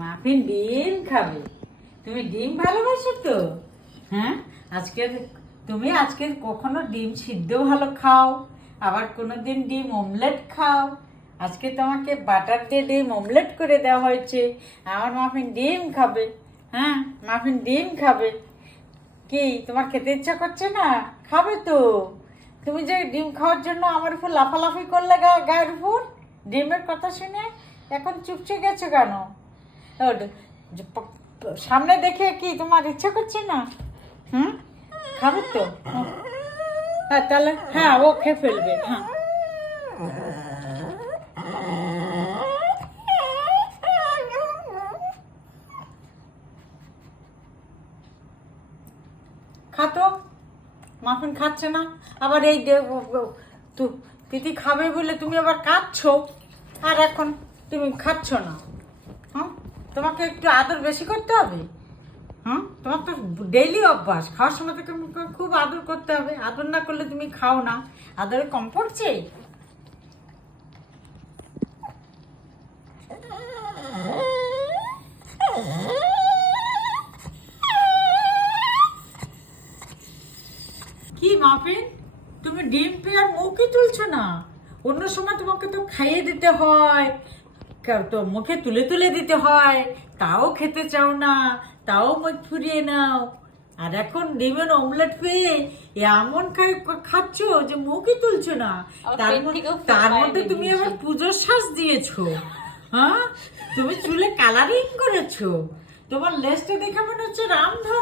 Muffin ডিম খাবে। তুমি ডিম ভালোবাসো তো? হ্যাঁ, তুমি আজকে কখনো ডিম সিদ্ধ ভালো খাও, আবার কোনোদিন ডিম অমলেট খাও। আজকে তোমাকে বাটার দিয়ে ডিম অমলেট করে দেওয়া হয়েছে। আমার মাফিন ডিম খাবে। হ্যাঁ, মাফিন ডিম খাবে। কি তোমার খেতে ইচ্ছা করছে না? খাবে তো। তুমি যে ডিম খাওয়ার জন্য আমার উপর লাফালাফি করলে গায়ের উপর ডিমের কথা শুনে, এখন চুপচে গেছো কেন? ও, সামনে দেখে কি তোমার ইচ্ছা করছে না? হুম, খাবে তো? হ্যাঁ, তাহলে হ্যাঁ, ও খেয়ে ফেলবে। হ্যাঁ, খাতো। মাখন খাচ্ছে না, আবার এই তিথি খাবে বলে তুমি আবার কাঁদছো, আর এখন তুমি খাচ্ছ না। হ্যাঁ, তোমাকে একটু আদর বেশি করতে হবে। হ্যাঁ, তোমার তো ডেইলি অভ্যাস, খাওয়ার সময় থেকে খুব আদর করতে হবে। আদর না করলে তুমি খাও না। আদরে কম পড়ছে? কি মাফিন, তুমি ডিম পেয়ে আর মুখই তুলছো না? অন্য সময় তোমাকে তো খাইয়ে দিতে হয়, তো মুখে তুলে তুলে দিতে হয়, তাও খেতে চাও না, তাও মুখ ফুরিয়ে নাও। আর এখন ডিমের অমলেট পেয়ে এমন খাচ্ছ যে মুখই তুলছো না। তার মধ্যে তুমি আবার পুজোর শ্বাস দিয়েছো। হ্যাঁ, তুমি চুলে কালারিং করেছো। তোমার লেজটা দেখে মনে হচ্ছে রামধন।